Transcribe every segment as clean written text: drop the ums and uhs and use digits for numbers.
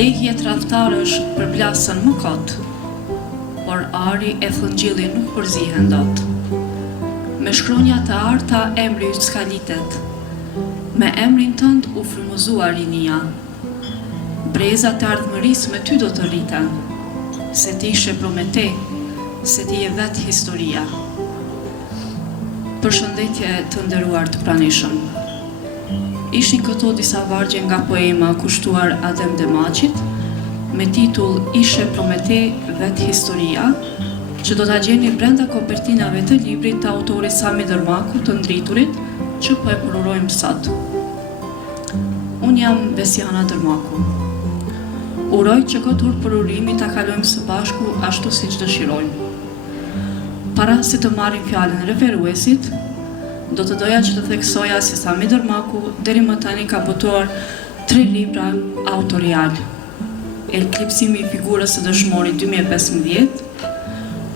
Lehje tradhtarësh përplasën më kot, por ari e thëngjilli nuk përzihen dot. Me shkronja të arta emri yt s'ka litet, me emrin tënd u frymëzua rinia. Brezat e ardhmërisë me ty do të rriten, se ti ishe Prometej, se ti je vet historia. Përshëndetje të nderuar të pranishëm. Ishin këto disa vargje nga poema kushtuar Adem Demaçit, me titull Ishe Prometej, vet historia, që do ta gjeni brenda kopertinave të librit të autorit Sami Dërmaku të Ndriturit, që po e përurojmë sot. Unë jam Besiana Dërmaku. Uroj që këtë përurimi ta kalojmë së bashku ashtu siç dëshirojmë. Para se të marrim fjalën referuesit, do të doja që të theksoja se Sami Dërmaku deri më tani ka botuar 3 libra autorial. Eklipsimi i figurës së dëshmorit 2015,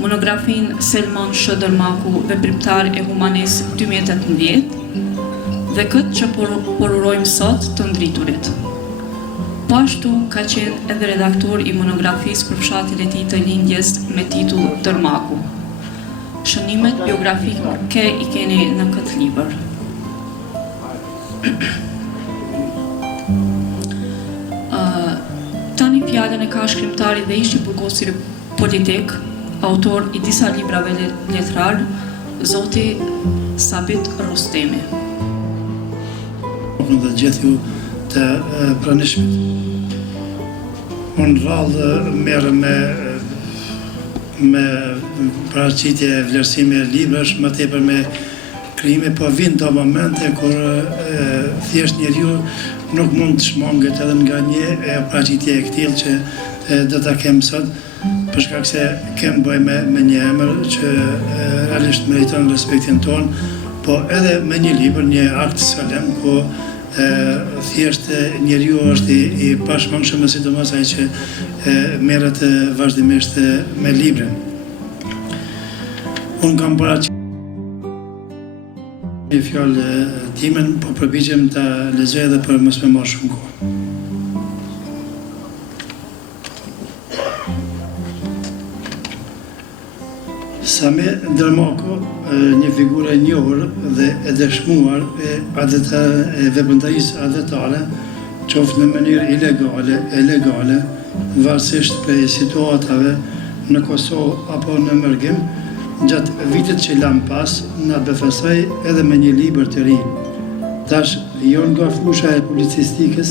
monografin Selman Sh. Dërmaku, veprimtar e humanisë 2018, dhe këtë që përurojmë sot të Ndriturit. Po ashtu ka qenë edhe redaktor i monografisë për fshatin e tij të lindjes me titull Dërmaku. Shënimet biografike i keni në këtë libër. Tani fjalën e ka shkrimtari dhe ish i burgosi politik, autor i disa librave letrar, zoti Sabit Rostemi. Dhe gjithë ju të pranishmit. Unë rrallë merë me paraqitje e vlerësime e librash, më tepër me krijime, po vijnë të momente kur thjesht njeriu nuk mund të shmanget edhe nga një paraqitje e këtillë që do ta kem sot, për shkak se kem bëj me një emër që realisht meriton respektin ton, po edhe me një libër, një akt solemn ku thjesht njeriu është i pashmangshëm, sidomos ai që merret vazhdimisht me librin. Unë kam paraqitur një fjalë timen, po përpiqem ta lexoj edhe për mos më marr shumë kohë. Sami Dërmaku, një figurë e njohur dhe e dëshmuar e veprimtarisë adetare, qoftë në mënyrë ilegale e legale, varësisht prej situatave në Kosovë apo në Mërgim, gjatë vitit që lam pas, na befasoi edhe me një libër të ri. Tash jo nga fusha e publicistikës,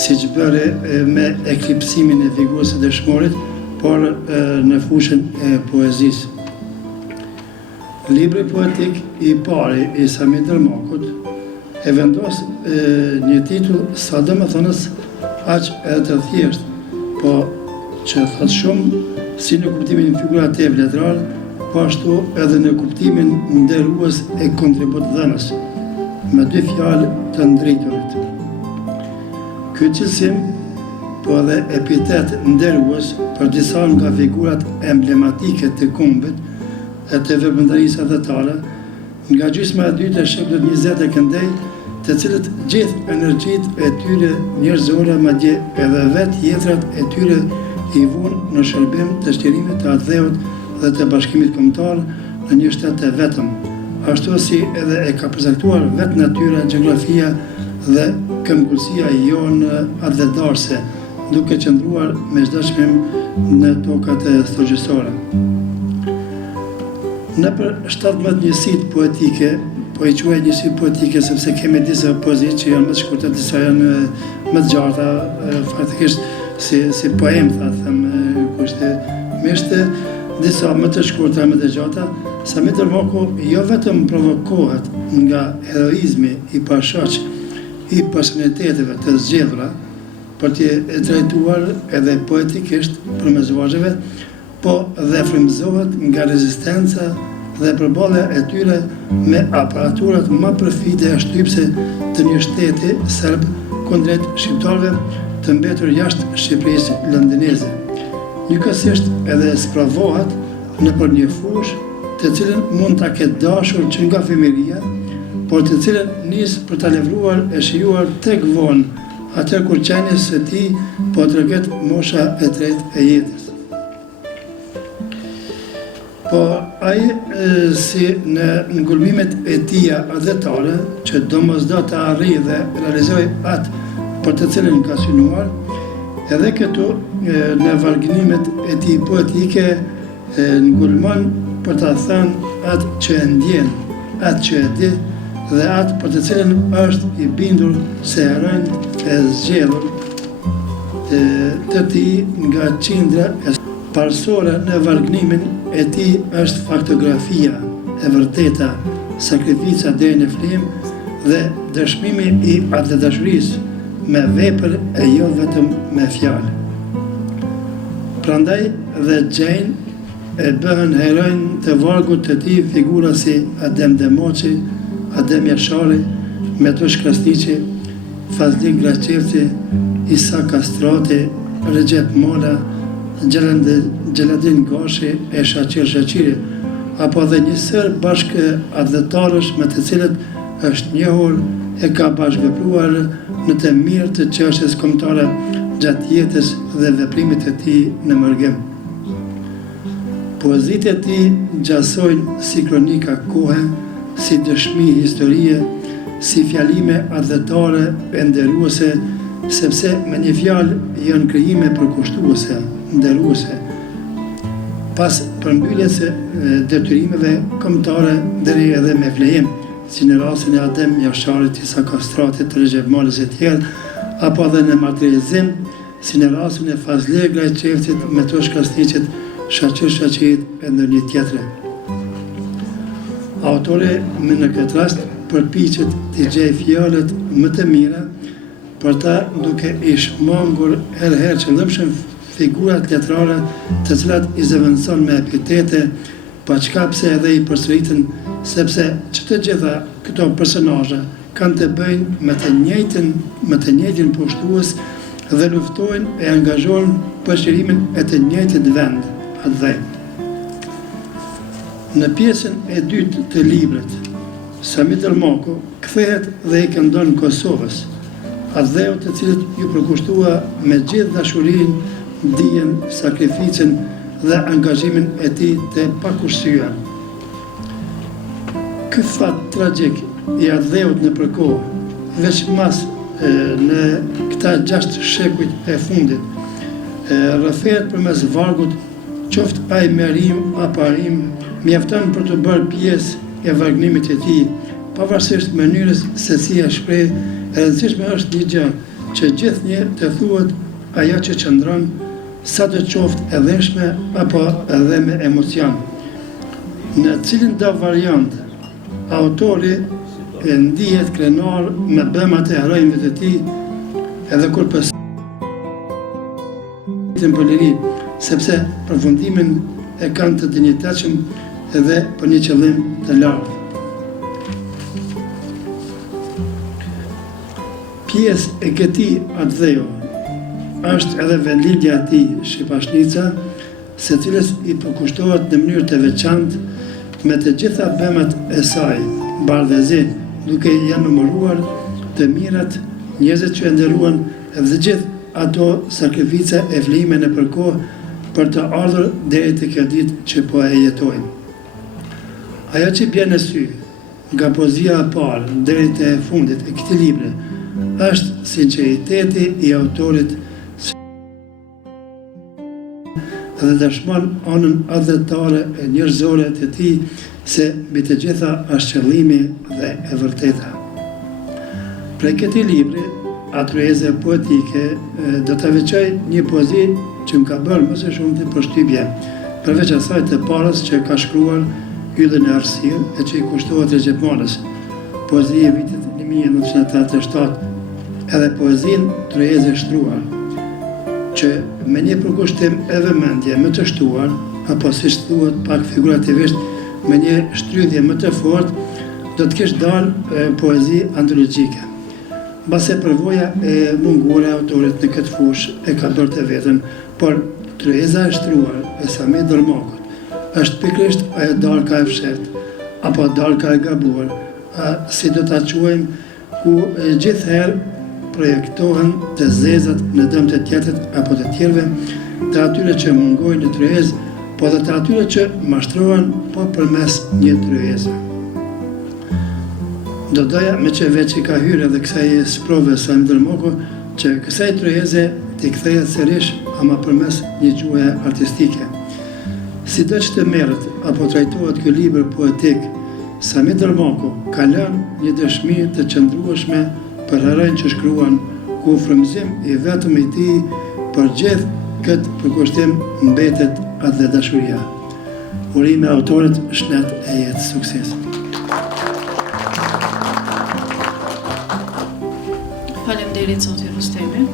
siç bëre me eklipsimin e figurës së dëshmorit, por në fushën e poezisë. Libri poetik i pari i Sami Dërmakut e vendos një titull sa domethënës aq edhe të thjesht, po që thot shumë si në kuptimin figurativ letrar, po ashtu edhe në kuptimin nderues e kontributdhënës, me 2 fjalë të ndriturit. Ky cilësim, po edhe epitet nderues për disa nga figurat emblematike të kombit e të veprimtarisë adetare, nga gjysma e dytë e shekullit 20 e këndej, të cilët gjithë energjitë e tyre njerëzore, madje edhe vetë jetrat e tyre i vunë në shërbim të shtjerimit të atë dhe të bashkimit kombëtar në një shtet të vetëm, ashtu si edhe e ka përcaktuar vetë natyra, gjeografia dhe këmbëkulësia jonë atëvedarse, duke qëndruar me çdo çmim në tokat e thogjesore. Në për 17 njësit poetike, po i quaj njësit poetike sepse kemi disa pozitë që janë më të shkurtë, disa janë më të gjarta, faktikisht si poem, thëmë kushtimisht, disa më të shkurtra, më të gjata. Sami Dermoko jo vetëm provokohet nga heroizmi i pashoq i personaliteteve të zgjedhura, për t'i trajtuar edhe poetikisht për me zgjedhjeve, po dhe frymëzohet nga rezistenca dhe përballja e tyre me aparaturat më përfite e shtypse të një shteti serb kundrejt shqiptarëve të mbetur jashtë Shqipërisë londineze. Njëkohësisht edhe spravohet nëpër një fushë të cilën mund ta ketë dashur që nga fëmijëria, por të cilën nis për ta levruar e shijuar tek vonë, atëherë kur qenies së tij po treget mosha e tretë e jetës. Po ai si në ngulmimet e tija adhetare, që domosdoshmë të arrijë dhe realizoj atë për të cilën ka synuar, edhe këtu në vargënimet e tij poetike ngulmon për të thënë atë që e ndjen, atë që e di, dhe atë për të cilën është i bindur se herojnë e zgjedhur të tij nga qindra e parsore. Në vargënimin e tij është faktografia e vërteta, sakrifica deri në flim dhe dëshmimi i atë dashurisë me vepër e jo vetëm me fjalë. Prandaj dhe Jane e bëhen herojnë të vargut të tij figura si Adem Demoçi, Adem Jashari, Metosh Krasniqi, Fazlik Graçevci, Isa Kastrati, Recep Mola, Gjeladin Gashi e Shaqir Shaqiri, apo dhe një sër bashkë adhetarësh me të cilët është njohur e ka bashkëvepruar në të mirë të çështjes kombëtare gjatë jetës dhe veprimit të tij në mërgëm. Poezitë e tij ngjasojnë si kronika kohe, si dëshmi historie, si fjalime adhetare e nderuese, sepse me një fjalë janë krijime përkushtuese, nderuese. Pas përmbylljes së detyrimeve kombëtare deri edhe me vlejim, si në rastin e Adem Jasharit, Isa Kastratit, Recep Molës e tjerë, apo edhe në materializim, si në rastin e Fazlik Graçevcit, Metosh Krasniqit, Shaqir Shaqirit e ndër një tjetër. Autori me në këtë rast përpiqet të gjejë fjalët më të mira për ta duke i shmangur herë qëllëmshëm figurat letrare të cilat i zëvendëson me epitete, pa çka pse edhe i përsëritën, sepse që të gjitha këto personazhe kanë të bëjnë me të njëjtin pushtues dhe luftojnë e angazhojnë për shirimin e të njëjtit vend, atë dhe. Në pjesën e dytë të librit, Sami Dermoko kthehet dhe i këndon Kosovës, atë dheu të cilët ju përkushtua me gjithë dashurinë, dijen, sakrificën dhe angazhimin e tij të pakushtyar. Ky fat tragjik i atë dheut në përkohë, veç mas në këta 6 shekujt e fundit, rrëfehet përmes vargut, qoftë ai me rim apo arim, mjafton për të bërë pjesë e vargënimit të tij, pavarësisht mënyrës se si e shpreh. E rëndësishme është një gjë, që gjithnjë të thuhet ajo që qëndron, sa të qoftë e dhëshme apo edhe me emocion. Në cilin do variant, autori ndihet krenar me bëmat e herojve të tij, edhe kur për liri, sepse përfundimin e kanë të dinjitatshëm edhe për një qëllim të lartë. Pjesë e këtij atë është edhe vendlindja e tij, Shqipashnica, se cilës i përkushtohet në mënyrë të veçantë me të gjitha bëmat e saj, bardhëzi, duke janë numëruar të mirat, njerëzit që e nderuan dhe gjithë ato sakrifica e vlime në përkohë për të ardhur deri te kjo ditë që po e jetojmë. Ajo që bjen në sy, nga poezia e parë deri te fundit e këtij libri, është sinqeriteti i autorit dhe dëshmon anën adhetare e njerëzore të tij se mbi të gjitha është qëllimi dhe e vërteta. Prej këtij libri, atrueze poetike, do të veçoj një poezi që më ka bërë më së shumti përshtypje, përveç asaj të parës që ka shkruar Yllën e Arsil e që i kushtohet Recep-Manës, poezi e vitit 1987, edhe poezin Trueze Shtruar, që me një përkushtim e vëmendje më të shtuar, apo si thuhet pak figurativisht, me një shtrydhje më të fortë, do të kishte dalë poezi antologjike. Mbase përvoja e munguar e autorit në këtë fushë e ka bërë të vetën, por Trueza e Shtruar e Samir Dërmakut është pikërisht ajo darka e fshehtë, apo darka e gabuar, si do ta quajmë, ku gjithherë projektohen të zezat në dëm të tjetrit apo të tjerëve, të atyre që mungojnë në Truezë, po dhe të atyre që mashtrohen po përmes një Trueze. Do doja me që veç i ka hyrë edhe kësaj sprove Samir Dërmaku, që kësaj Trueze t'i kthehet sërish ama përmes një gjuhë artistike. Sido që të merret apo trajtohet ky libër poetik, Samir Dërmaku ka lënë një dëshmi të qëndrueshme për herën që shkruan, ku frymëzim i vetëm i tij për gjithë këtë përkushtim mbetet atë dhe dashuria. Urime autorit shnet e jetë sukses. Faleminderit zoti Rustemi.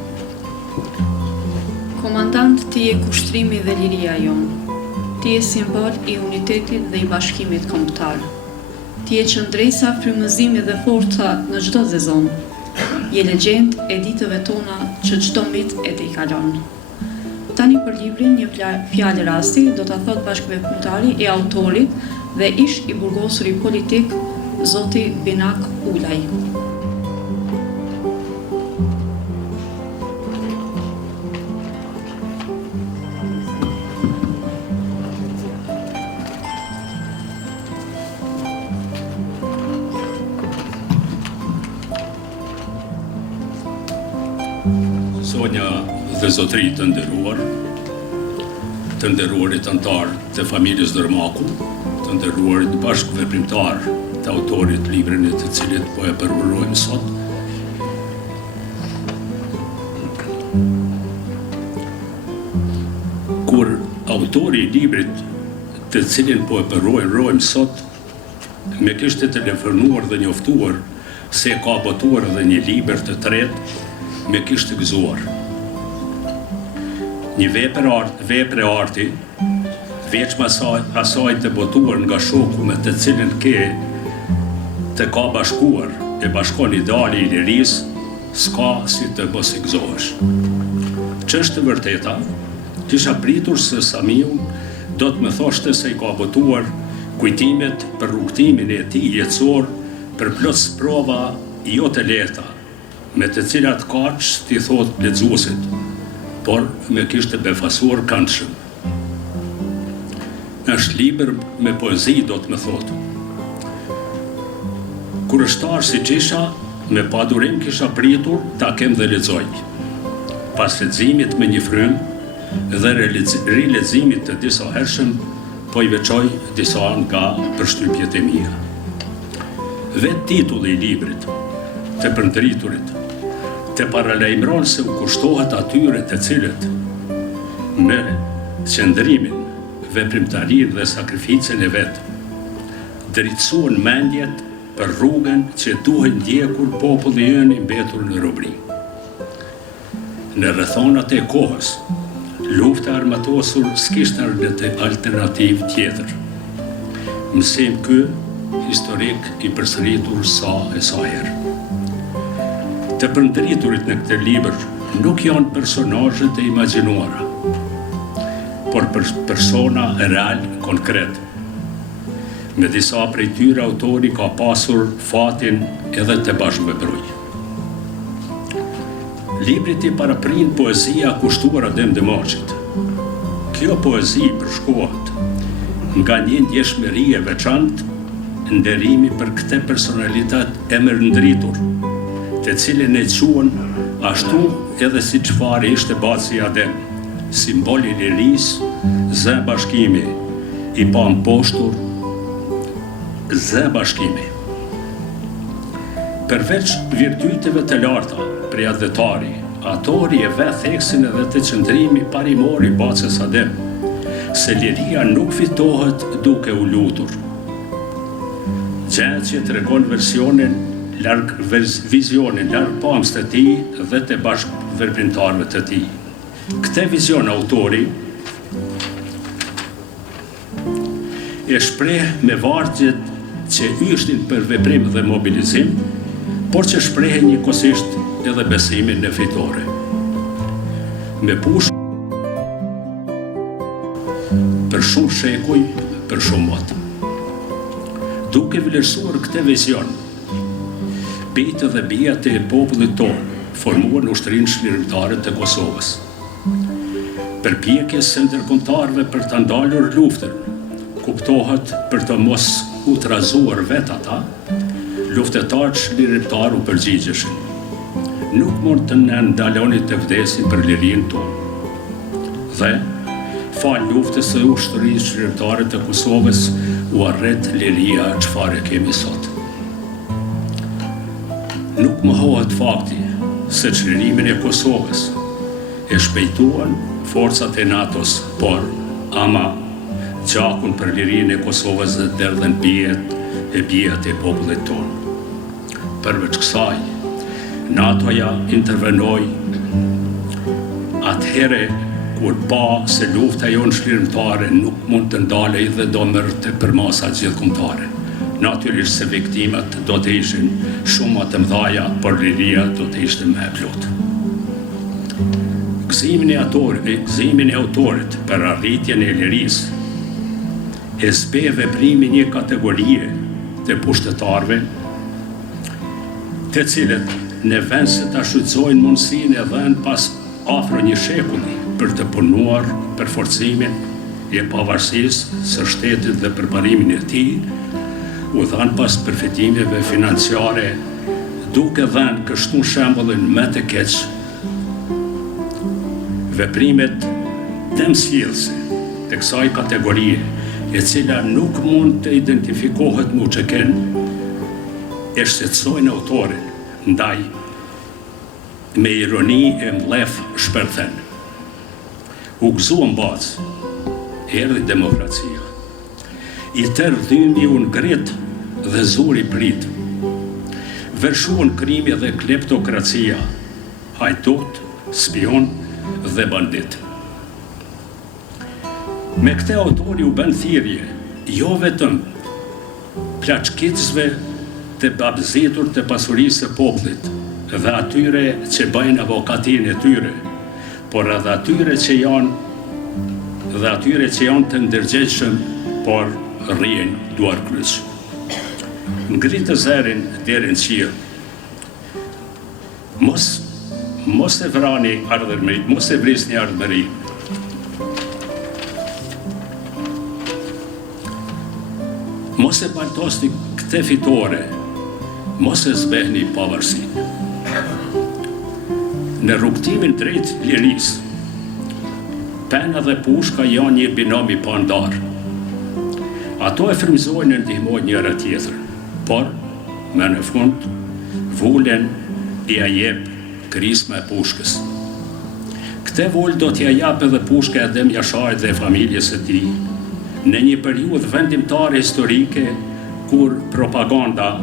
Komandant, ti je kushtrimi dhe liria jonë. Ti je simbol i unitetit dhe i bashkimit kombëtar. Ti je qëndresa, frymëzimi dhe forca në çdo sezon. Je legjend e ditëve tona që çdo mit e te i kalon. Tani për librin një fjalë rasti do ta thot bashkëpunëtari i autorit dhe ish i burgosur i politik, zoti Binak Ulaj. Sonja dhe zotëri të nderuarit antar të familjes Dërmaku, të nderuarit bashkëveprimtar të autorit librin e të cilit po e përvojmë sot. Kur autori i librit të cilin po e përvojmë sot, me kishte telefonuar dhe njoftuar se ka botuar edhe një libër të tretë, me kishte gëzuar. Një vepre arti, veç më asaj të botuar nga shoku me të cilin të ka bashkuar e bashkon ideali i lirisë, s'ka si të mos i gëzohesh. Ç'është e vërteta, kisha pritur se Samiu do të më thoshte se i ka botuar kujtimet për rrugtimin e tij jetësor për plot sprova jo të lehta, me të cilat kaq t'i thot lexuesit, por me kishte befasuar këndshëm. Është libër me poezi, do të më thot. Kurështar si qisha, me padurim kisha pritur ta kem dhe lexoj. Pas leximit me një frym dhe rileximit të disa hershëm, po i veçoj disa nga përshtypjet e mia. Vetë titulli i librit, të përndriturit, të paralajmëron se u kushtohet atyre të cilët me qëndrimin, veprimtarinë dhe sakrificën e vet, drejtësuan mendjet për rrugën që duhet ndjekur populli ynë i mbetur në robëri. Në rrethonat e kohës, lufta armatosur s'kishte alternativë tjetër. Mësim ky historik i përsëritur sa herë. Të përndriturit në këtë libër nuk janë personazhet e imagjinuara, por persona real, konkret. Me disa prej tyre autori ka pasur fatin edhe të bashkëveproj. Libri i paraprin poezia kushtuar Adem Demaçit. Kjo poezi përshkohet nga një ndjeshmëri e veçantë, nderimi për këtë personalitet emërndritur, të cilin e quan ashtu edhe si çfarë ishte baci Adem, simboli i lirisë, zë bashkimi, i pamposhtur, zë bashkimi. Përveç virtyteve të larta prej adhetari, autori e vet theksin edhe të qëndrimi parimor i Bacës Adem, se liria nuk fitohet duke u lutur. Gjendje që tregon vizionin larg pamës të tij dhe të bashkëveprimtarëve të tij. Këtë vizion autori e shpreh me vargjet që ishtin për veprim dhe mobilizim, por që shprehen njëkohësisht edhe besimin në fitore. Me push për shumë shekuj, për shumë mot. Duke vlerësuar këtë vizion, bitë dhe bijat e popullit tonë formuan ushtrinë çlirimtare të Kosovës. Përpjekjes së ndërkombëtarëve për ta ndalur luftën, kuptohet për të mos u trazuar vetë ata, luftëtarët çlirimtar u përgjigjeshin. Nuk mund të na ndaloni të vdesim për lirinë tonë. Dhe fal luftës së ushtrisë çlirimtare të Kosovës u arret liria çfarë kemi sot. Nuk mohohet fakti se çlirimin e Kosovës e shpejtuan forcat e NATO-s, por ama gjakun për lirinë e Kosovës dhe derdhen bijat e popullit tonë. Përveç kësaj, NATO-ja intervenoi atëhere kur pa se lufta jonë çlirimtare nuk mund të ndalej dhe do merrte për masa gjithëkombëtare. Natyrisht se viktimat do të ishin shumë më të mëdha, por liria do të ishte më e plotë. Gëzimin e autorit për arritjen e lirisë e zbe veprimin një kategorie të pushtetarëve, të cilët në vend se ta shfrytëzojnë mundësinë e dhënë pas afro një shekulli për të punuar për forcimin e pavarësisë së shtetit dhe përparimin e tij, u dhanë pas përfitimeve financiare, duke dhënë kështu shembullin më të keq, veprimet dëmsjellëse të kësaj kategorie, e cila nuk mund të identifikohet me uçeken, e shqetësojnë autorin, ndaj me ironi e mlef shpërthen. U gëzuan bazë, erdhi demokracia. I tërë dhymi u ngrit dhe zuri prit. Vërshuan krimi dhe kleptokracia, hajtot, spion dhe bandit. Me këte autori u bën thirrje, jo vetëm plaçkicëve të babëzitur të pasurisë së popullit dhe atyre që bëjnë avokatinë e tyre, por edhe atyre që janë të ndërgjegjshëm, por rrihen duar kryq. Ngritë zërin deri në qiell. Mos e vrani ardhmëri, mos e vrisni ardhmëri. Mos e paltosni këtë fitore, mos e zbehni pavarësinë. Në rrugtimin drejt lirisë, pena dhe pushka janë një binomi pa ndarë. Ato e frymëzojnë e ndihmojnë njëra tjetrën, por me në fund vullën i a jep krisma e pushkës. Këtë vullë do t'ja jap edhe pushka Adem Jasharit dhe familjes e tij, në një periudhë vendimtare historike kur propaganda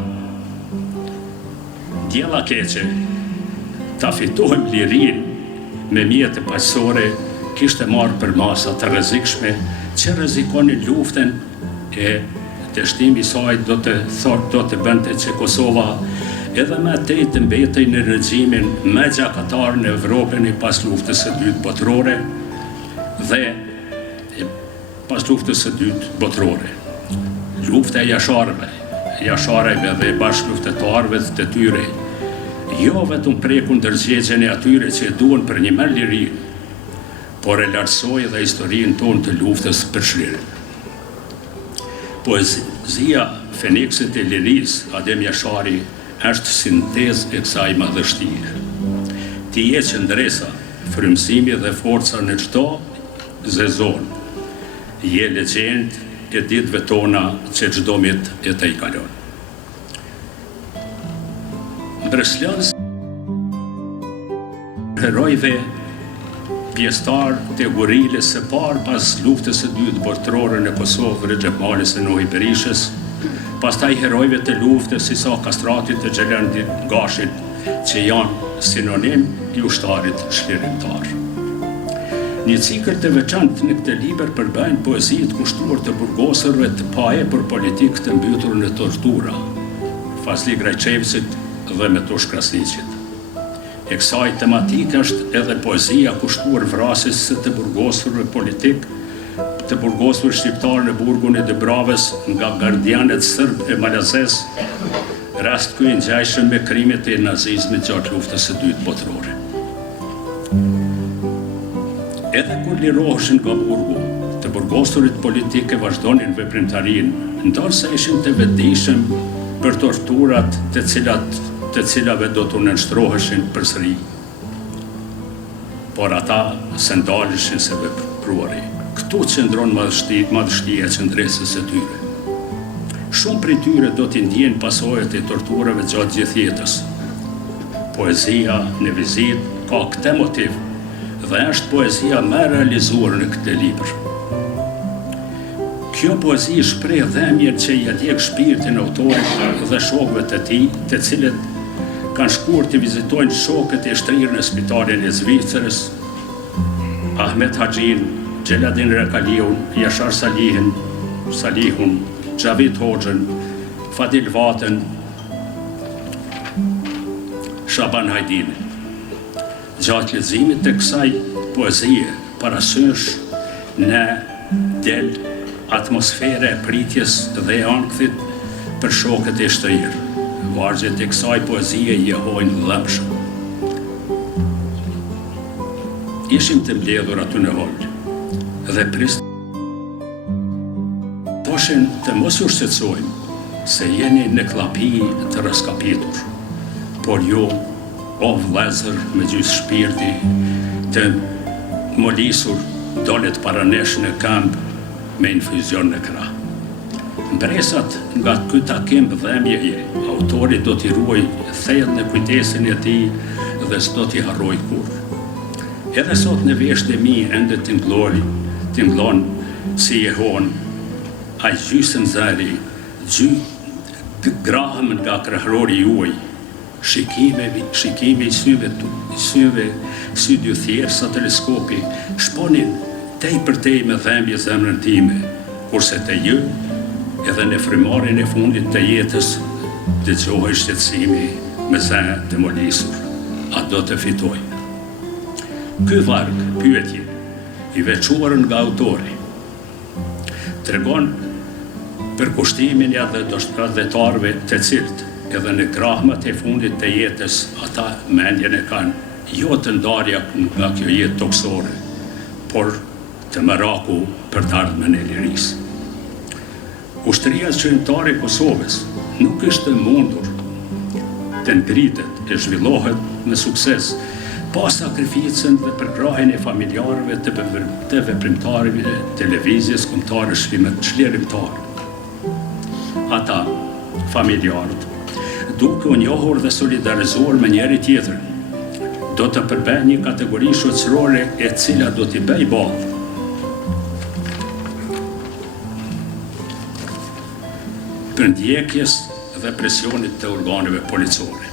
djela keqe ta fitojmë lirinë me mjete paqësore kishte marrë për masa të rrezikshme që rrezikonin luftën e dështimi i saj do të bënte që Kosova edhe me tej të mbetej në regjimin më gjakatar në Evropën e pas luftës së dytë botërore dhe pas luftës së dytë botërore. Lufta e Jasharëve dhe bashkëluftëtarëve të tyre, jo vetëm preku ndërgjegjen e atyre që duan për një më liri, por e lartësoi edhe historinë tonë të luftës për shlirën. Poezia Feniksit e lirisë, Adem Jashari, është sintezë e kësaj madhështie. Ti je qëndresa, frymësimi dhe forca në çdo zezon. Je legjendë e ditëve tona që çdo mit e të i kalon. Breslans, herojve pjestar të gurilës së parë pas luftës së dytë botërore në Kosovë, Recep Malis e Nohi Berishës, pastaj herojve të luftës Isa Kastratit të Gjelan Gashit, që janë sinonim i ushtarit shlirimtar. Një cikël të veçantë në këtë libër përbën poezitë kushtuar të burgosërve të paepër politikë të mbytur në tortura, Fazli Grajçevicit dhe Metosh Krasniqit. E kësaj tematike është edhe poezia kushtuar vrasjes së të burgosërve politikë, të burgosur shqiptar në burgun e Dëbravës nga gardianet sërb e malazes, rast ku i ngjajshëm me krimet e nazizmit gjatë luftës së dytë botërore. Edhe kur liroheshin nga burgu, të burgosurit politike vazhdonin veprimtarinë, ndërsa ishin të vetëdijshëm për torturat të cilave do të nënshtroheshin përsëri. Por ata se ndaleshin se vepruari. Këtu qëndron madhështia e qëndresës së tyre. Shumë prej tyre do t'i ndjenë pasojat e torturave gjatë gjithë jetës. Poezia në vizit ka këtë motiv dhe është poezia më realizuar në këtë libër. Kjo poezi shpreh dhemjen që i adjek shpirtin autorit dhe shokëve të tij, të cilët kanë shkuar të vizitojnë shokët e shtrirë në spitalin e Zvicrës, Ahmet Haxhin, Gjeladin Rekaliun, Jashar Salihun, Xhavit Hoxhën, Fadil Vatën, Shaban Hajdin. Gjatë leximit të kësaj poezie, parasysh në del atmosfere e pritjes dhe e ankthit për shokët e shtrirë. Vargjet e kësaj poezie jehojnë dhëmshëm. Ishim të mbledhur aty në hol dhe thoshin të mos u shqetësojmë se jeni në klapi të raskapitur, por ju, o vëllezër me gjysmë shpirti, të molisur dolet para nesh në kamp me infuzion në krah. Mbresat nga ky takim dhëmjeje, autori do t'i ruaj thellë në kujdesin e tij dhe s'do t'i harroj kurrë. Edhe sot në veshët e mi ende t'imblon si jehon, a gjysën zari, grahëm nga krahërori juaj, shikimi i sy dy thjerë sa teleskopi, shponin tej për tej me dhembje zemrën time, kurse të jë, edhe në frymarrjen e fundit të jetës, dëgjohej shqetësimi me zë të molisur, a do të fitoj. Ky varg, pyetje, i veçuar nga autori, tregon për kushtimin ja dhe adhetarëve të cilët, edhe në krahmat e fundit të jetës, ata mendjen e kanë jo të ndarja nga kjo jetë toksore, por të meraku për të ardhmen e lirisë. Ushtria qëndrore e Kosovës nuk ishte mundur të ngritet e zhvillohet me sukses pa sakrificën dhe përkrahjen e familjarëve të veprimtarëve televizjes kombëtare shlirimtare. Ata, familjarët, duke u njohur dhe solidarizuar me njëri tjetrin, do të përbën një kategori shoqërore e cila do t'i bëj ballë për ndjekjes dhe presionit të organeve policore.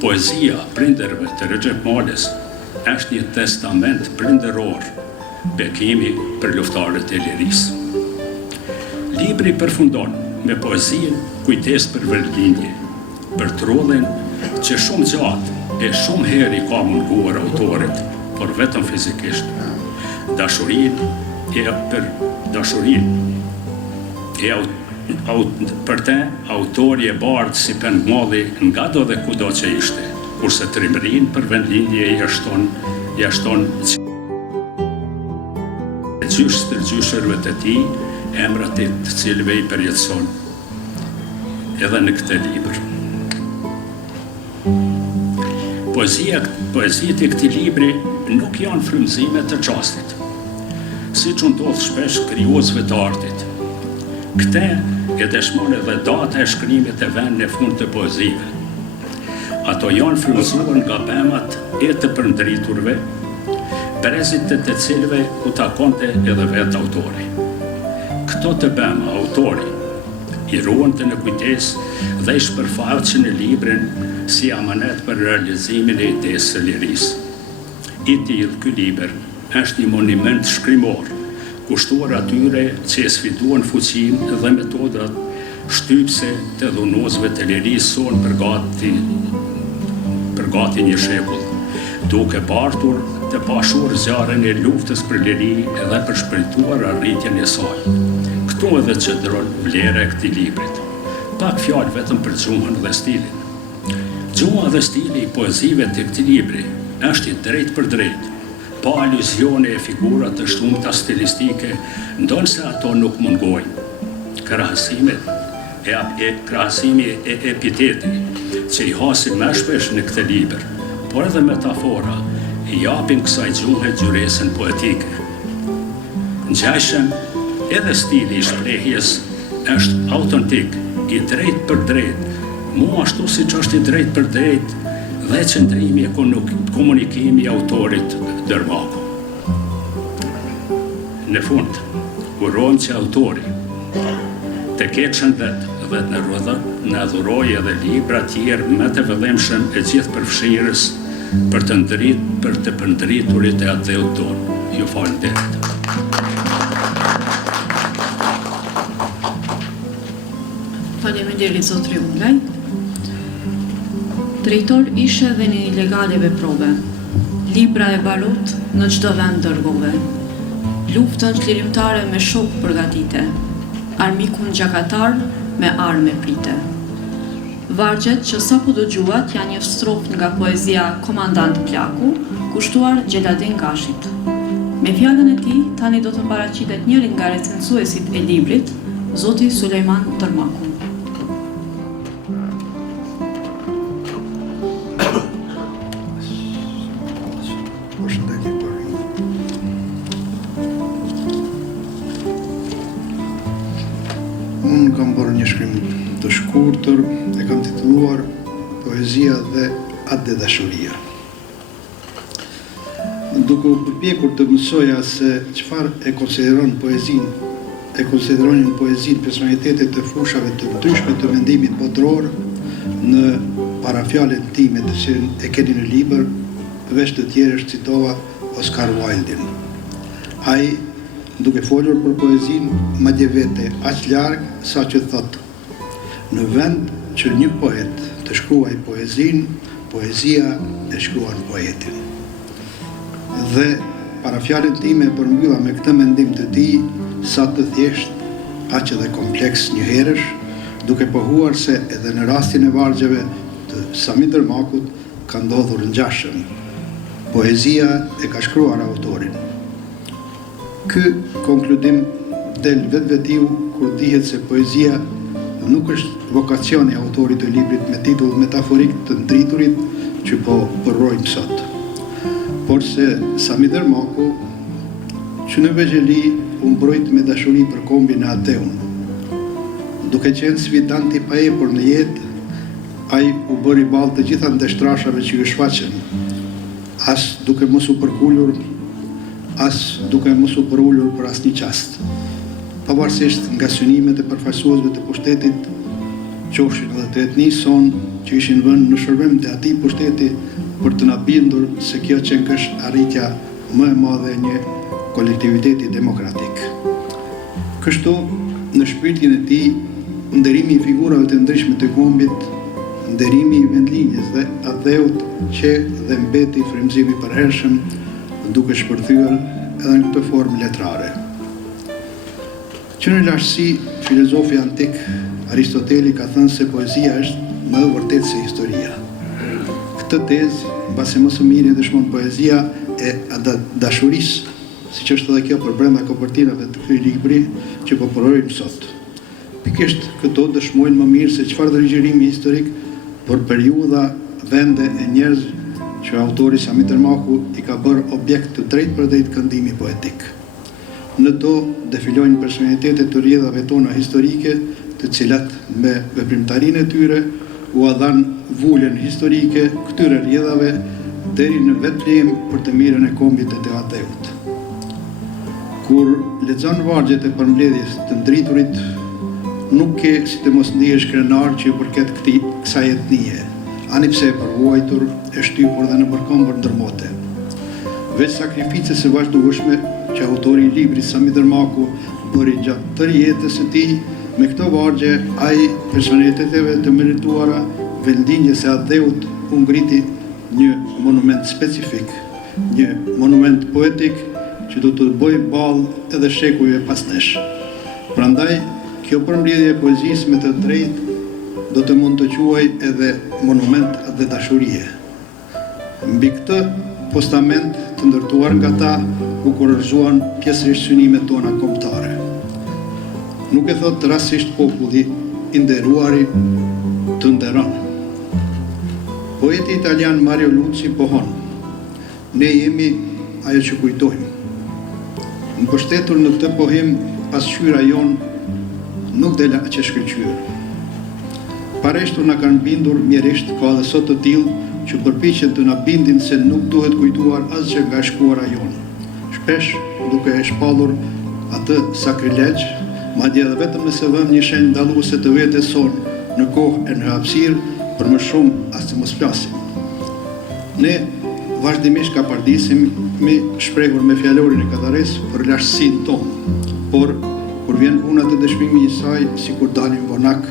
Poezia prindërve të Recep Malis është një testament prindëror, bekimi për luftarët e lirisë. Libri përfundon me poezinë kujtesë për verdindje, për trullin që shumë gjatë e shumë herë i ka munguar autorit, por vetëm fizikisht. Për te, autori e bardh si pendmalli nga do dhe kudo që ishte, kurse trimërinë për vendlindje i jashton gjysh të gjyshërve të tij, emrat e të cilëve i përjetëson edhe në këtë libër. Poezitë e këtij libri nuk janë frymëzime të çastit, siç u ndodh shpesh krijuesve të artit. Këtë e dëshmon edhe data e shkrimit e vend në fund të poezive. Ato janë frymëzuar nga pemat e të përndriturve, brezit të cilëve u takonte edhe vetë autori. Këto të bema, autori, i ruante në kujdes dhe i shpërfaqën në librin si amanet për realizimin e idesë së lirisë. I tillë ky libër është një monument shkrimor, kushtuar atyre që e sfiduan fuqinë dhe metodat shtypse të dhunuesve të lirisë sonë për gati një shekull, duke bartur të pashur zjarrin e luftës për liri dhe për shpërtuar arritjen e saj. Këtu edhe qëndron vlera e këtij librit. Pak fjalë vetëm për gjuhën dhe stilin. Gjuha dhe stili i poezive të këtij libri është i drejtë për drejtë, pa aluzione e figura të shumta stilistike, ndonse ato nuk mungojnë. Krahasimi e epiteti që i hasim më shpesh në këtë libër, por edhe metafora i japin kësaj gjuhe gjyresën poetike. Ngjashëm edhe stili i shprehjes është autentik, i drejtë për drejtë, mu ashtu siç është i drejtë për drejtë dhe qëndrimi e komunikimi i autorit Dërmaku. Në fund, urojmë që autori të ketë shëndet dhe në dhuroj edhe libra tjerë me të vëllëmshëm e gjithë përfshirës për të përndriturit e atëut tonë. Ju falenderit. Faleminderit zotri Ulaj. Drejtor ishe dhe një ilegale veprove. Libra e barut në çdo vend dërgove. Luftën çlirimtare me shok përgatite. Armikun gjakatar me arme prite. Vargjet që sapo dëgjuat janë një strofë nga poezia Komandant Plaku, kushtuar Gjeladin Gashit. Me fjalën e tij, tani do të paraqitet njëri nga recensuesit e librit, zoti Sulejman Dërmaku. Unë kam bërë një shkrim të shkurtër, e kam titulluar Poezia dhe atë dashuria. Duke u përpjekur të mësoja se çfarë e konsideronin poezinë personalitetet të fushave të ndryshme të mendimit botror, në parafjalën time të cilën e keni në libër, veç të tjerësh citova Oscar Wilde-in. Ai, duke folur për poezinë, madje vete aq larg sa që thotë: në vend që një poet të shkruaj poezinë, poezia e shkruan poetin. Dhe parafjalën time e përmbylla me këtë mendim të tij, sa të thjesht, aq edhe kompleks njëherësh, duke pohuar se edhe në rastin e vargjeve të Sami Dërmakut ka ndodhur ngjashëm. Poezia e ka shkruar autorin. Ky konkludim del vetvetiu kur dihet se poezia nuk është vokacioni i autorit të librit me titull metaforik të ndriturit që po përrojmë sot, por se Sami Dërmaku, që në vegjeli u mbrojt me dashuri për kombin e ateun. Duke qenë sfidant i paepur në jetë, ai u bëri ballë të gjitha ndeshtrashave që ju shfaqen, as duke mos u përkullur, as duke mos u përullur për asnjë qast. Pavarësisht nga synimet e përfaqësuesve të pushtetit, qofshin edhe të etnisë sonë që ishin vënë në shërbim të atij pushteti për të na bindur se kjo qenë është arritja më e madhe e një kolektiviteti demokratik. Kështu, në shpirtin e tij, nderimi i figurave të ndryshme të kombit, nderimi i vendlinjës dhe atheut që dhe mbeti frymëzimi i përhershëm, duke shpërthyer edhe në këtë formë letrare. Që në lashtësi, filozofi antik Aristoteli ka thënë se poezia është më e vërtetë se historia. Këtë tezë, mbasi më së miri dëshmon poezia e dashurisë, siç është edhe kjo për brenda kopertinave të këtij libri që po përrojmë sot. Pikërisht këto dëshmojnë më mirë se çfarë rigjerimi historik për periudha, vende e njerëz që autori Sami Dërmaku i ka bërë objekt të drejtë për drejtë këndimi poetik. Në to defilojnë personalitetet të rrjedhave tona historike, të cilat me veprimtarinë e tyre u dhanë vullën historike këtyre rrjedhave deri në Betlehem për të mirën e kombit të ateut. Kur lexon vargjet e përmbledhjes të ndriturit, nuk ke si të mos ndihesh krenar që i përket kësaj etnie, ani pse e përvojtur, e shtypur dhe në përkombur ndërmote. Veç sakrificës së vazhdueshme që autori i librit Sami Dërmaku bëri gjatë tërë jetës së tij, me këto vargje ai personaliteteve të merituara vendinjes së ateut u ngriti një monument specifik, një monument poetik që do të bëjë ballë edhe shekujve pas nesh. Prandaj, kjo përmbledhje e poezisë me të drejtë do të mund të quaj edhe monument dhe dashurie. Mbi këtë postament të ndërtuar nga ta u kurorzuan pjesërisht synimet tona kombëtare. Nuk e thot rastisht populli i nderuari të nderon. Poeti italian Mario Luzi pohon: ne jemi ajo që kujtojmë. Mbështetur në këtë pohim, pasqyra jon nuk del aq e shkëlqyer. Pareshtu na kanë bindur mjerisht, ka dhe sot të tillë që përpiqen të na bindin se nuk duhet kujtuar asgjë nga shkuara jonë. Shpesh duke e shpallur atë sakrilegj, madje edhe vetëm nëse vëmë një shenjë dalluese të vetes sonë në kohë e në hapësirë, për më shumë as të mos flasim. Ne vazhdimisht kapardisim me shprehur me fjalorin e Kadares për lashësinë tonë, por kur vjen puna të dëshmimit i saj, sikur dalim vonak,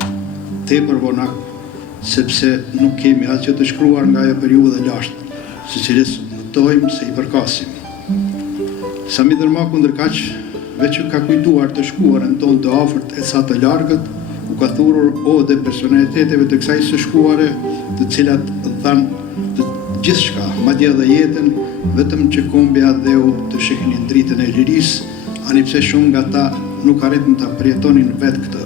tepër vonak, sepse nuk kemi asgjë të shkruar nga ajo periudhë e lashtë, së cilës notojmë se i përkasim. Sami Dërmaku ndërkaq, veç që ka kujtuar të shkuarën tonë të afërt e sa të largët, u ka thurur ode personaliteteve të kësaj së shkuare, të cilat thanë të gjithçka, madje edhe jetën, vetëm që kombi adheu të shihnin dritën e lirisë, ani pse shumë nga ta nuk arritën ta përjetonin vetë këtë.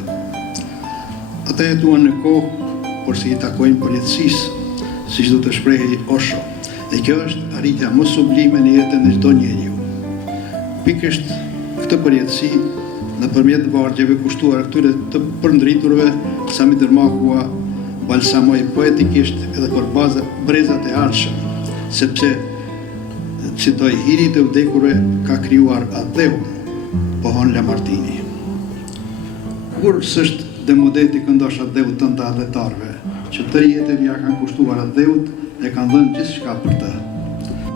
Ata jetuan në kohë, por si i takojnë përjetësisë, siç do të shprehej Osho. E kjo është arritja më sublime në jetën e çdo njeriu. Pikërisht këtë përjetësi, nëpërmjet vargjeve kushtuar këtyre të përndriturve, Sami Dërmaku balsamoi poetikisht edhe për brezat e ardhshëm, sepse, citoj, hiri të vdekurve ka krijuar ateun, pohon Lamartini. Kur s'është demodeti këndosh ateut të nda adhetarve, që tërë jetën ja kanë kushtuar ateut, e kanë dhënë gjithçka për të.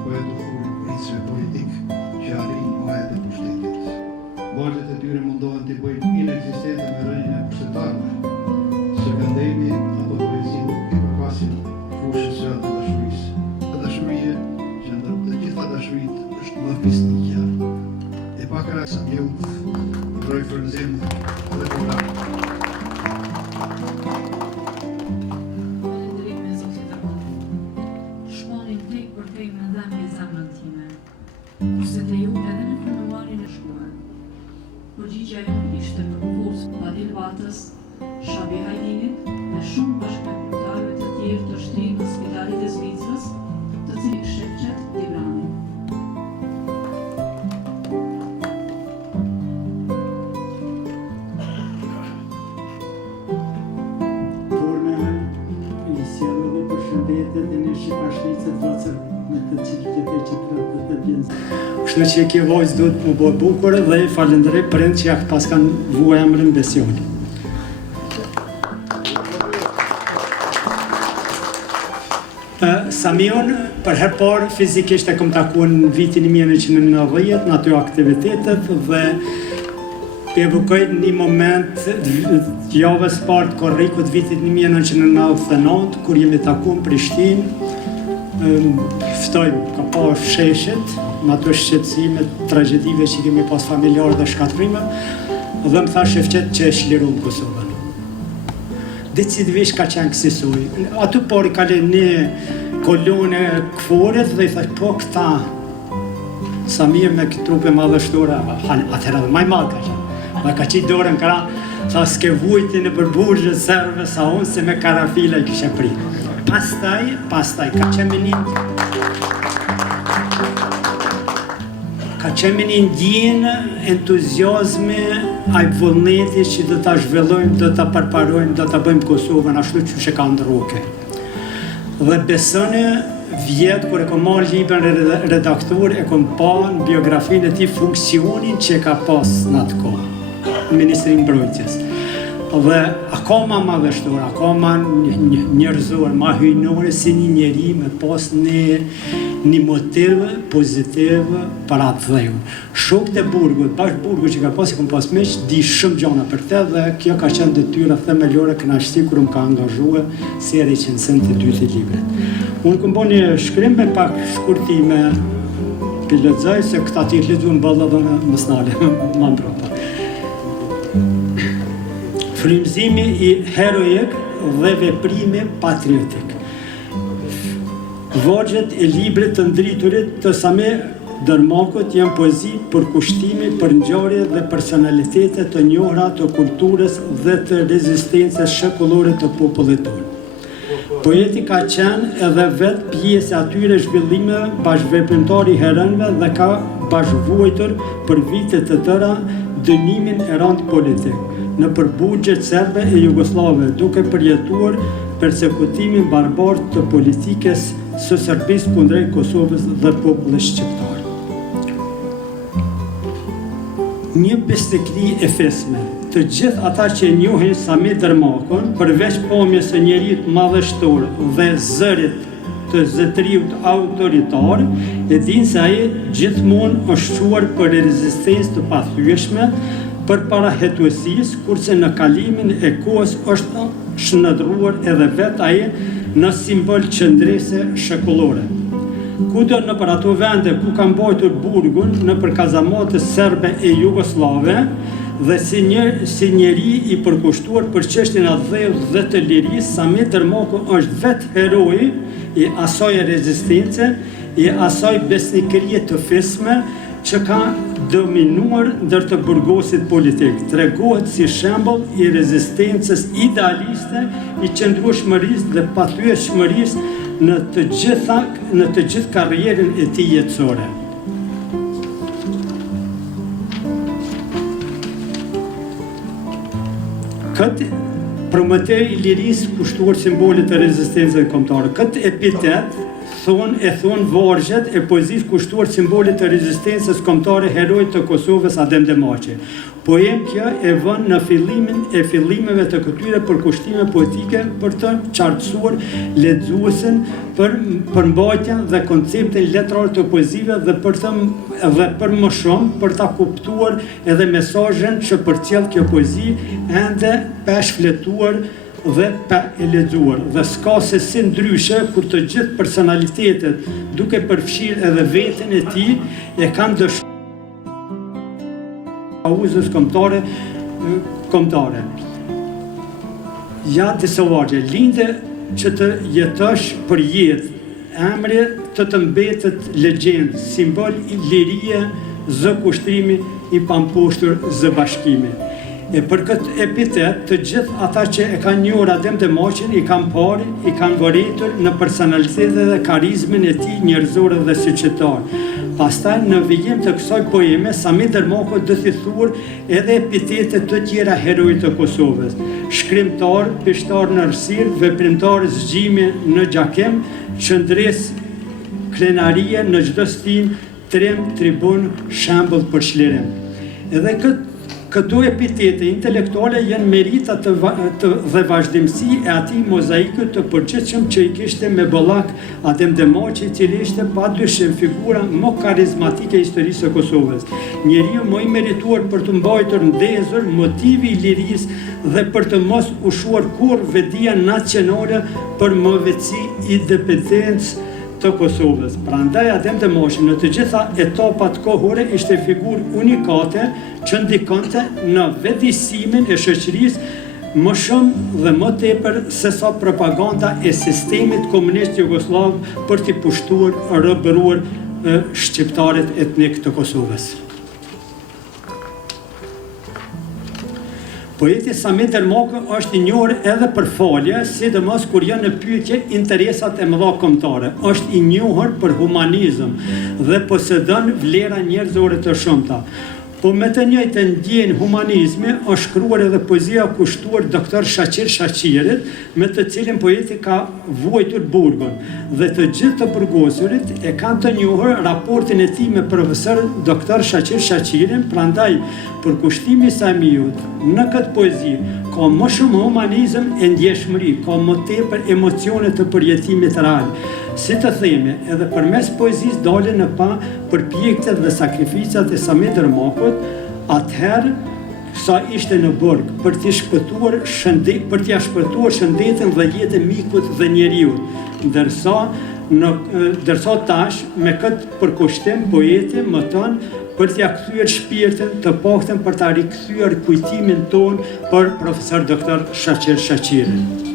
Poetu thurë pritësve politik që arrin muajet e pushtetit. Vargjet e tyre mundohen të bëjnë ineksistente me rënien e pushtetarëve. Së këndemi ato poezi nuk i përkasin fushës së atë dashurisë. Të dashurie që ndër të gjitha dashuritë është më fisnikja. E pakëra sa mjeut, vroj frënzim dhe përlarë. Përgjigja jonë ishte në kufuz Badil Vatës, Shabi Hajdinit dhe shumë bashkëpunëtarëve të tjerë të shtrirë në Spitalit e Zvicrës, të cilin shefqet Tigrani. Forme i sjellë dhe përshëndetet e në shqipashnicët vëcër me të cilë të peqitrat dhe të bjenzë. Kështu që kjo vojzë duhet më bëjë bukur dhe falenderoj prind që ja pas kanë vua emrin Besioni. Samion, për herë parë fizikisht e kom takuar në vitin 1990 në aty aktivitetet dhe evokoj një moment javës parë të korrikut vitit 1999 kur jemi takuar në Prishtinë. Ftojmë, ka pa sheshet, në ato shqetësime, tragedive që kemi pas familjarë dhe shkatrime, dhe më tha shefqet që e shliru në Kosovën. Decidvisht ka qenë kësisoj. Aty por i kale një kolone këforet dhe i thash, po këta, sa mirë me këtë trupe madhështore, atëherë dhe maj madhë ka qenë. Dhe ka qitë dorën këra, sa s'ke vujti në përburgjë serve sa unë, se me karafila i kishe pritë. Pastaj, ka qenë menit. ka qenë një ndjenë entuziazmi ai vullneti që do ta zhvillojmë, do ta përparojmë, do ta bëjmë Kosovën ashtu siç e ka ndroke. Dhe besoni vjetë kur e kom marrë librin redaktor, e kom pa në biografinë e tij funksionin që ka pas në atë kohë, në Ministrinë e Mbrojtjes. Dhe akoma madhështor, akoma njerëzor, ma hyjnore si një njeri me pas një motiv pozitiv për atë dheu. Shokët e Burgut, bashkë Burgut që ka pas, i kom pas meq, di shumë gjana për te dhe kjo ka qenë detyra themelore kënaqësi kur më ka angazhue si recensent të dytë të librit. Unë kom bo një shkrim me pak shkurtime për lexoj se këta ti lexuan balla dhe më snale, më mbrapa. Frymëzimi i heroik dhe veprimi patriotik. Vargjet e librit të ndriturit të Sami Dermakut janë poezi për kushtimi, për ngjarje dhe personalitete të njohura të kulturës dhe të rezistencës shekullore të popullit tonë. Poeti ka qenë edhe vetë pjesë e atyre zhvillimeve bashkëveprimtar i herënve dhe ka bashkëvuajtur për vite të tëra dënimin e rand politik në përbugjet serbe e jugoslave, duke përjetuar persekutimin barbar të politikës së Serbisë kundrejt Kosovës dhe popullit shqiptar. Një bestekri e fesme, të gjithë ata që e njohin Sami Dermakun, përveç pamjes së njerit madhështor dhe zërit të zëtriut autoritar, e dinë se ai gjithmonë është shuar për rezistencë të pathyeshme, për para hetuesis, kurse në kalimin e kohës është shndruar edhe vetë ai në simbol qëndrese shekullore. Kudo në për ato vende ku ka mbajtur burgun në për kazamatë serbe e jugoslave dhe si njeri i përkushtuar për çështjen e dheu dhe të lirisë, Sami Dermaku është vetë heroi i asaj rezistence, i asaj besnikërie të fesme që ka dominuar ndër të burgosit politik. Tregohet si shembull i rezistencës idealiste, i qëndrueshmërisë dhe pathyeshmërisë në të gjithë karrierën e tij jetësore. Këtë Prometeu i lirisë kushtuar simbolit të rezistencës kombëtare. Këtë epitet e thon vargjet e poezisë kushtuar simbolit të rezistencës kombëtare herojt të Kosovës Adem Demaçi. Poem kjo e vën në fillimeve të këtyre përkushtime poetike për të qartësuar lexuesin për përmbajtjen dhe konceptin letrar të poezive dhe për më shumë për ta kuptuar edhe mesazhin që përcjell kjo poezi ende pa shfletuar dhe pa e lexuar, dhe s'ka se si ndryshe kur të gjithë personalitetet duke përfshirë edhe veten e tij e kanë dëshuar kauzës kombëtare. Ja disa vargje, linde që të jetosh për jetë, emri të mbetet legjend, simbol i lirie, zë kushtrimi i pamposhtur zë bashkimi. E për këtë epitet, të gjithë ata që e kanë njohur Adem Demaçin i kanë parë, i kanë vëritur në personalitetin dhe karizmin e tij njerëzor dhe shoqëtar. Pastaj në vijim të kësaj poeme, Sami Dermaku do t'i thuar edhe epitete të tjera herojt të Kosovës. Shkrimtar, pishtar në errësirë, veprimtar zgjimi në gjakim, qëndres krenarie në çdo stin, trim, tribun, shembull për çlirim. Edhe këto epitete intelektuale janë merita dhe vazhdimësi e atij mozaikut të përgjithshëm që i kishte me bollak Adem Demaçi, i cili ishte padyshim figura më karizmatike e historisë së Kosovës. Njeriu më i merituar për të mbajtur ndezur motivi i lirisë dhe për të mos ushuar kurrë vedia nacionale për mëveci independencë të Kosovës. Prandaj Adem Demaçi në të gjitha etapat kohore ishte figurë unikate që ndikonte në vetëdijsimin e shoqërisë më shumë dhe më tepër se sa propaganda e sistemit komunist jugoslav për t'i pushtuar, robëruar shqiptarët etnik të Kosovës. Poeti Sami Dermako është I njohur edhe për folje, sidomos kur janë në pyetje interesat e mëdha kombëtare. Është I njohur për humanizëm dhe posedon vlera njerëzore të shumta. Po me të njëjtën ndjenjë humanizmi është shkruar edhe poezia kushtuar Dr. Shaqir Shaqirit, me të cilin poeti ka vuajtur burgun, dhe të gjithë të burgosurit e kanë të njohur raportin e tij me profesor Dr. Shaqir Shaqirin, prandaj për kushtimi I Samiut në këtë poezi ka më shumë humanizëm e ndjeshmëri, ka më tepër emocione të përjetimit real. Si të themi, edhe përmes poezisë dalin në pa përpjekjet dhe sakrificat e Sami Dermakut, atëherë sa ishte në burg për t'i shpëtuar shëndetin dhe jetën e mikut dhe njeriut, ndërsa tash me këtë përkushtim poeti më thon për t'ia kthyer shpirtin, të paktën për ta rikthyer kujtimin ton për profesor doktor Shaqir Shaqirin.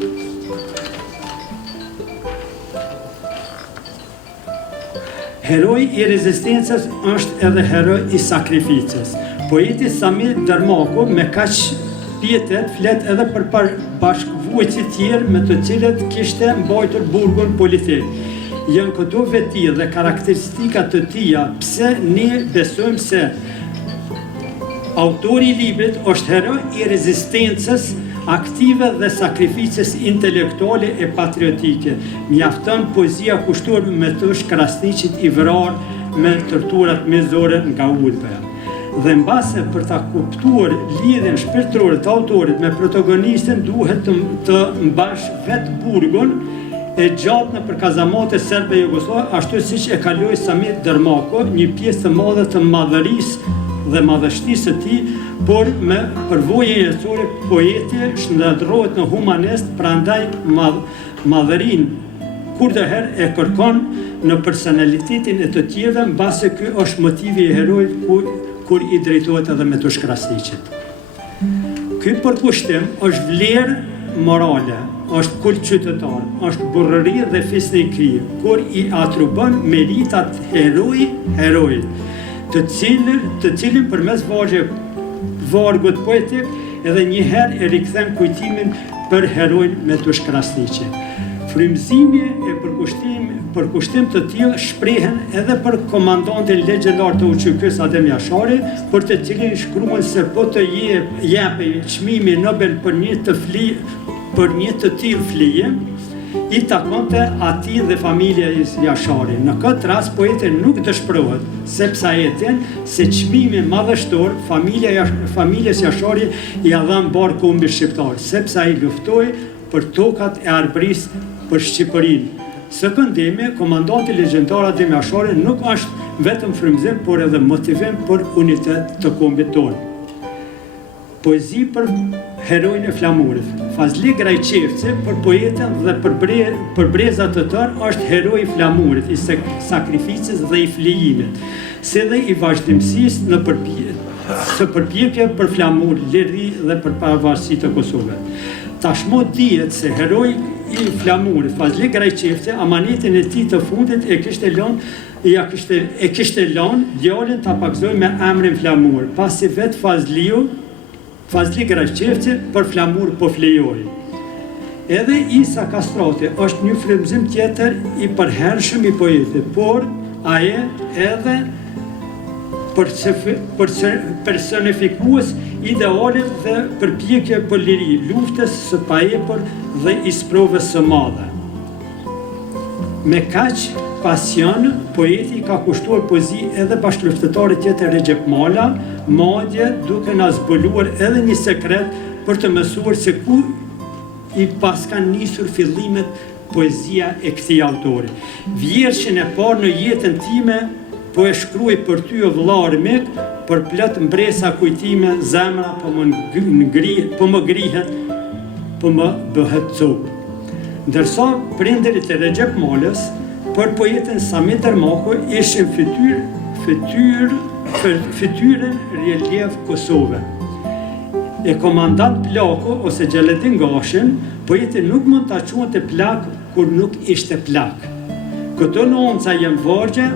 Heroi I rezistencës është edhe heroi I sakrificës. Poeti Sami Dermaku me kaq pietet flet edhe për bashkëvuajtësit tjerë me të cilët kishte mbajtur burgun politik. Janë këto veti dhe karakteristikat të tija pse ne besojmë se autori I librit është heroi I rezistencës aktive dhe sakrificës intelektuale e patriotike. Mjafton poezia kushtuar me të Krasniqit I vrarë me torturat mezore nga Ulpeja. Dhe mbase për ta kuptuar lidhjen shpirtërore të autorit me protagonistin duhet të mbash vetë burgun e gjatë në përkazamate serbe Jugoslave, ashtu siç e kaloi Sami Dermako, një pjesë të madhe të madhërisë dhe madhështisë së tij, por me përvojën jetësore poeti shndërrohet në humanist, prandaj madhërinë kurdoherë e kërkon në personalitetin e të tjerëve, mbase ky është motivi I heroit kur I drejtohet edhe me Tush Krasniqit. Ky përkushtim është vlerë morale, është kult qytetar, është burrëri dhe fisnikri, kur I atribuon meritat heroit, të cilin përmes vargut poetik edhe njëherë e rikthen kujtimin për heroin me Tush Krasniqin. Frymëzimi e përkushtim të tillë shprehen edhe për komandantin legjendar të UÇK-s Adem Jashari, për të cilin shkruan se po të jepej çmimi Nobel për një të tillë flije, I takonte atij dhe familja e Jasharit. Në këtë rast poeti nuk dëshpërohet, sepse ai e din se çmimi madhështor familjes Jasharit I dhan barë kombit shqiptar, sepse ai luftoi për tokat e arbërisë për Shqipërinë. Së këndimi, komandanti legjendar Adem Jashari nuk është vetëm frymëzim, por edhe motivim për unitet të kombit tonë. Poezi për heroin e flamurit. Fazli Grajqevci për poetën dhe për brezat të tërë është heroi I flamurit, I sakrificës dhe I flijimit, si dhe I vazhdimësisë në përpjekje për flamur, liri dhe për pavarësi të Kosovës. Tashmo dihet se heroi I flamurit, Fazli Grajqevci, amanetin e tij të fundit e kishte lënë djalin ta pagëzoj me emrin flamur, pasi vetë Fazli Grajqevci për flamur po flejoi. Edhe Isa Kastrati është një frymëzim tjetër I përhershëm I poetit, por ai edhe personifikues idealet dhe përpjekje për liri, luftës së paepër dhe I sprovës së madhe. Me kaq pasion, poeti ka kushtuar poezi edhe bashkëluftëtarit tjetër Recep Mala, madje duke na zbuluar edhe një sekret për të mësuar se ku I paska nisur fillimet poezia e këtij autori. Vjershin e parë në jetën time po e shkruaj për ty o vëlla armik, për plot mbresa kujtime, zemra po më grihet, po më bëhet copë. Ndërsa prindërit e Recep Malës për poetin Sami Dermaku ishin fytyrën relief Kosove. E komandant Plaku ose Xheledin Gashin, poeti nuk mund ta quante plak kur nuk ishte plak. Këto nonca janë vargje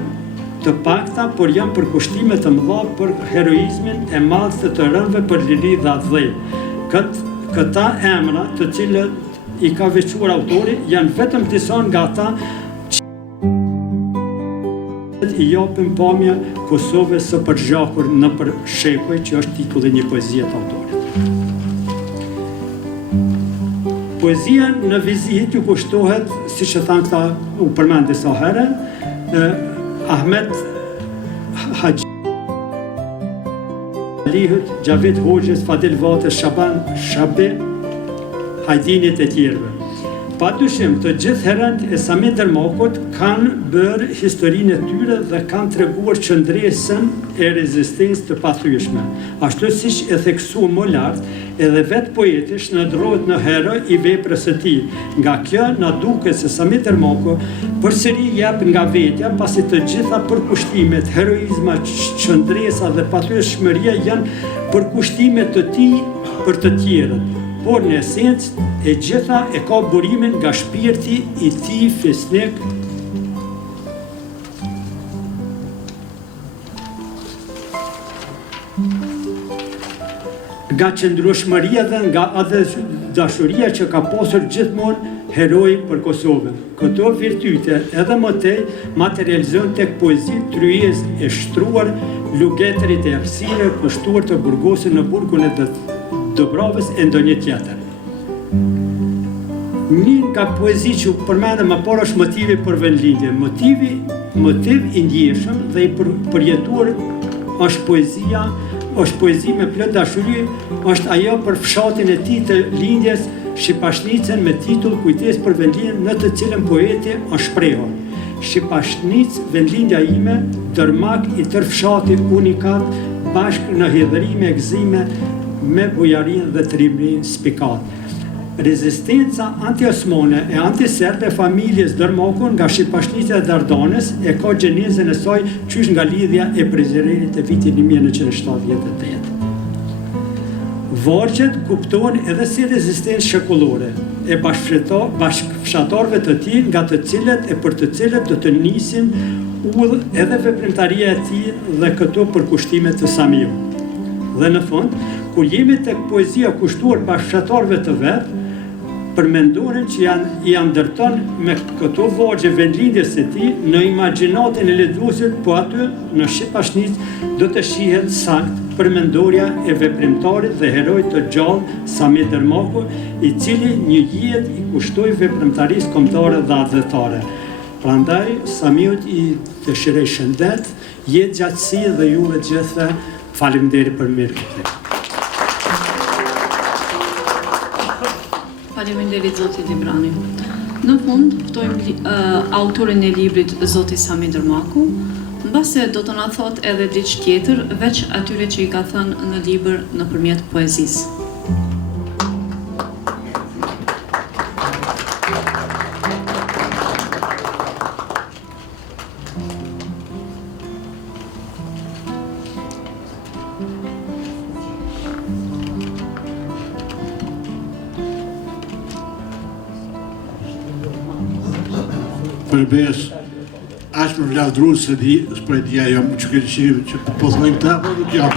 të pakta, por janë përkushtime të mëdha për heroizmin e madh të rënëve për liri dhe atdhej. Këta emra të cilët I ka veçuar autori janë vetëm disa nga ata që I japin pamja Kosovës së përgjakur në për shekuj, që është titulli një poezie të autorit. Poezia në vizit ju kushtohet, si që thanë këta u përmend disa herë, Ahmet Lihut, Gjaved Hoxhës, Fadel Vatës, Shaban Shabe, Hajdinit e tjerëve. Pa dyshim, të gjithë herënt e Sami Dermakut kanë bërë historinë e tyre dhe kanë treguar qëndresën e rezistencë të pathyeshme. Ashtu siç e theksu më lart, edhe vetë poeti shndrohet në herë I veprës së tij. Nga kjo na duket se Sami Dermaku përsëri jep nga vetja, pasi të gjitha përkushtimet, heroizma, qëndresa dhe pathyeshmëria janë përkushtime të tij për të tjerët. Por në esencë e gjitha e ka burimin nga shpirti I tij fisnik. Nga qëndrueshmëria dhe nga atë dashuria që ka pasur gjithmonë heroi për Kosovën. Këto virtyte edhe më tej materializohen tek poezi tryezë e shtruar, lugetërit e errësire kushtuar të burgosin në burgun e Dobravës e ndonjë tjetër. Një nga poezi që përmendëm më parë është motivi për vendlindje. Motiv I ndjeshëm dhe I përjetuar është poezi me plot dashuri, është ajo për fshatin e tij të lindjes, Shqipashnicën me titull Kujtesë për vendlindjen, në të cilën poeti është shprehur: Shqipashnicë, vendlindja ime, dërmak I tër fshati unikat, bashkë në hidhërime e gëzime, me bujarin dhe trimrin spikat. Rezistenca anti-osmane e anti-serbe familjes Dermakun nga Shqipashnica e Dardanës e ka gjenezën e saj qysh nga lidhja e prezrenit e vitin 1978. Vargjet kuptohen edhe si rezistencë shekullore e bashkëfshatarëve të tij, nga të cilët e për të cilët do të nisim udhë edhe veprimtaria e tij dhe këto përkushtime të Samiut. Dhe në fund, kur jemi tek poezia kushtuar bashkëfshatarëve të vet, përmendoren që I ndërton me këto vargje vendlindjes së tij në imagjinatën e lexuesit, po aty në Shqipashnicë do të shihet sakt përmendorja e veprimtarit dhe heroit të gjallë Sami Dermaku, I cili një jetë I kushtoi veprimtarisë kombëtare dhe adhetare. Prandaj Samiut I dëshiroj shëndet, jetë gjatësi dhe juve të gjithëve faleminderit për mirë. Faleminderit zoti Librani. Në fund, ftojmë autorin e librit zoti Sami Dermaku, mbase do të na thot edhe diçka tjetër veç atyre që I ka thënë në libër nëpërmjet poezisë. Përbes, ashtë më vladru se di, s'prej dhja jam që kërëshim që po thojmë ta, po nuk jam.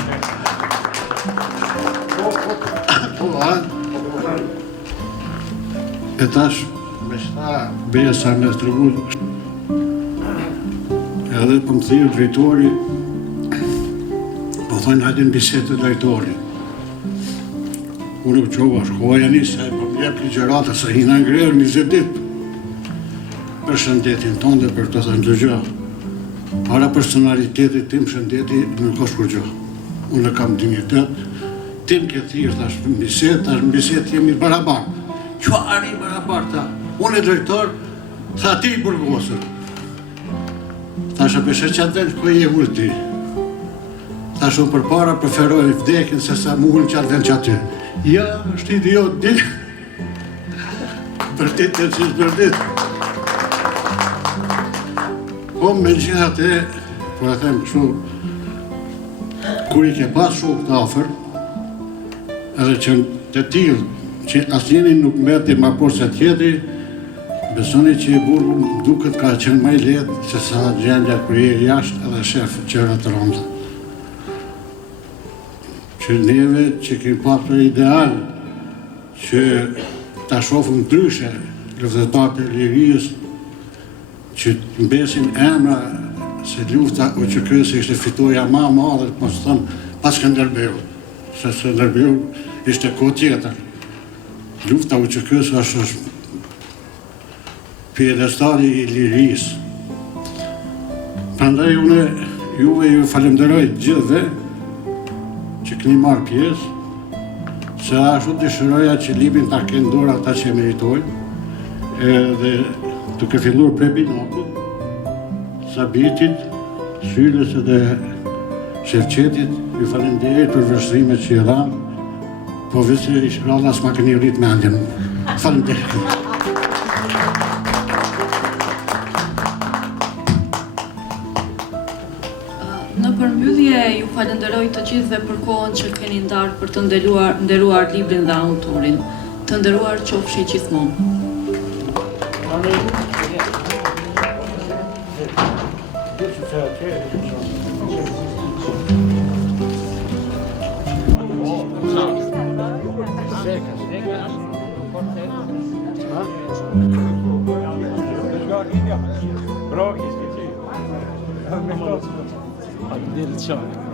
E tash, me shta besa me strëvu, edhe për më thirë drejtori, po thojnë hajtin bisetë të drejtori. Unë u qova shkoja njësa, e për mjep ligjerata, se hina ngrerë 20 ditë. Për shëndetin tonë dhe për të thënë të gjë. Para personalitetit tim shëndeti nuk është kur gjë. Unë kam dignitet, tim ke thirë, tash në biset jemi barabar. Qari barabar ta? Unë e drejtor, tha ti I burgosër. Tash e peshe që atë ku e ullë ti. Tash unë për para preferoj vdekin se sa mu ullë që atë që aty. Ja, është idiot, di. Bërtit të qishë bërtit. Po me gjithat e, po e them kështu, kur I ke pas shumë të afer, edhe që të tillë, që asnjëri nuk merrti ma por se tjetri, besoni që I burgu duket ka qenë më I lehtë se sa gjendja kur je jashtë edhe shef qëra të rënda. Që neve që kemi pasur ideal, që ta shohim ndryshe luftëtarët e lirisë që mbesin emra se lufta OÇK-së ishte fitoja më e madhe, mos them, pas Skënderbeut, se Skënderbeu ishte kohë tjetër. Lufta OÇK-së është pjedestali i lirisë. Prandaj unë juve ju falenderoj gjithëve që keni marrë pjesë, se ashtu dëshiroja që librin ta kenë dorë ata që e meritojnë, edhe duke filluar prej Binokut, Sabitit, Sylës dhe Shevqetit, ju falenderoj për vështrimet që i dhanë, po vëse Allah s'ma keni rrit mendjen. Falenderoj. Në përmbyllje ju falenderoj të gjithëve për kohën që keni ndarë për të nderuar librin dhe autorin. Të nderuar qofshi gjithmonë. Faleminderit shumë.